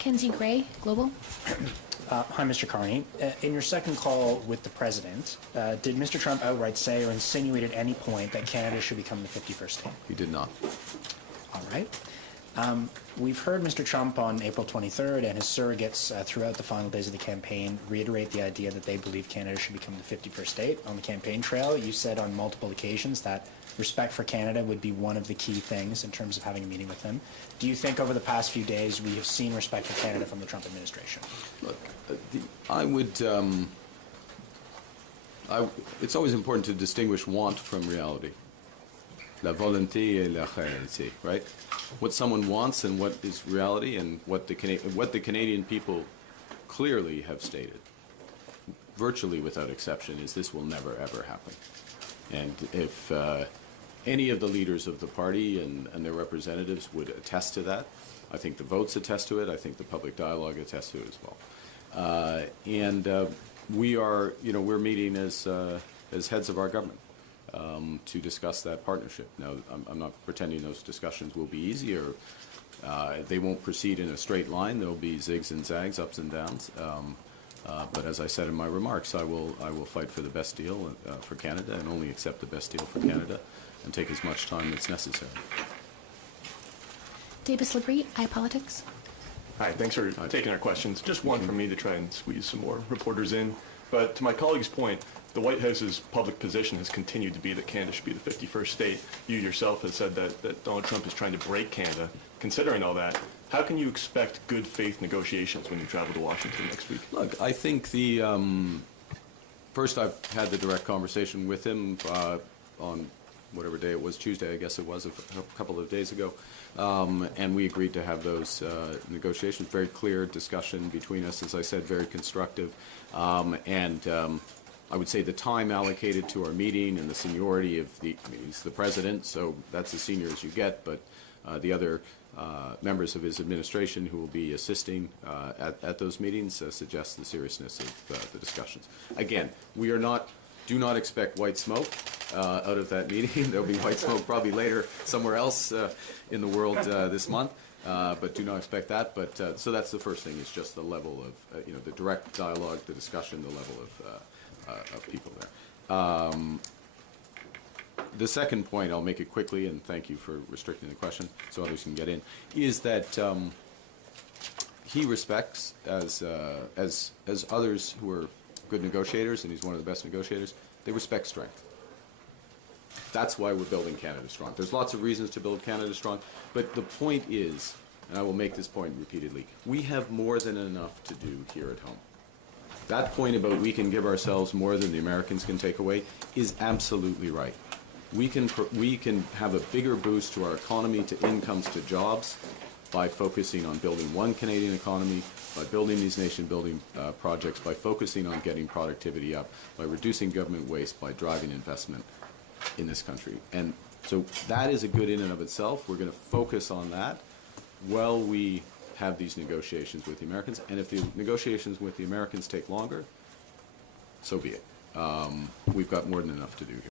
Kenzie Gray, Global. Hi, Mr. Carney. In your second call with the President, did Mr. Trump outright say or insinuate at any point that Canada should become the 51st state? He did not. All right. We've heard Mr. Trump on April 23rd and his surrogates throughout the final days of the campaign reiterate the idea that they believe Canada should become the 51st state. On the campaign trail, you said on multiple occasions that respect for Canada would be one of the key things in terms of having a meeting with him. Do you think over the past few days we have seen respect for Canada from the Trump administration? Look, it's always important to distinguish want from reality. La volonté et la réalité, right? What someone wants and what is reality, and what the Canadian people clearly have stated, virtually without exception, is this will never ever happen. And if any of the leaders of the party and their representatives would attest to that, I think the votes attest to it. I think the public dialogue attests to it as well. We are, we're meeting as heads of our government to discuss that partnership. Now, I'm not pretending those discussions will be easy, or they won't proceed in a straight line. There'll be zigs and zags, ups and downs. But as I said in my remarks, I will fight for the best deal for Canada, and only accept the best deal for Canada, and take as much time as necessary. Davis Labrie, iPolitics. Hi, thanks for taking our questions. Just one from me to try and squeeze some more reporters in. But to my colleague's point, the White House's public position has continued to be that Canada should be the 51st state. You yourself have said that Donald Trump is trying to break Canada. Considering all that, how can you expect good faith negotiations when you travel to Washington next week? Look, I think first I've had the direct conversation with him on whatever day it was, Tuesday I guess it was, a couple of days ago. And we agreed to have those negotiations. Very clear discussion between us, as I said, very constructive. I would say the time allocated to our meeting and the seniority of he's the president, so that's as senior as you get, but the other members of his administration who will be assisting at those meetings suggests the seriousness of the discussions. Again, do not expect white smoke out of that meeting. There'll be white smoke probably later somewhere else in the world this month, but do not expect that. But so that's the first thing, is just the level of the direct dialogue, the discussion, the level of people there. The second point, I'll make it quickly, and thank you for restricting the question so others can get in, is that he respects, as others who are good negotiators, and he's one of the best negotiators, they respect strength. That's why we're building Canada strong. There's lots of reasons to build Canada strong, but the point is, and I will make this point repeatedly, we have more than enough to do here at home. That point about we can give ourselves more than the Americans can take away is absolutely right. We can have a bigger boost to our economy, to incomes, to jobs, by focusing on building one Canadian economy, by building these nation-building projects, by focusing on getting productivity up, by reducing government waste, by driving investment in this country. And so that is a good in and of itself. We're going to focus on that while we have these negotiations with the Americans. And if the negotiations with the Americans take longer, so be it. We've got more than enough to do here.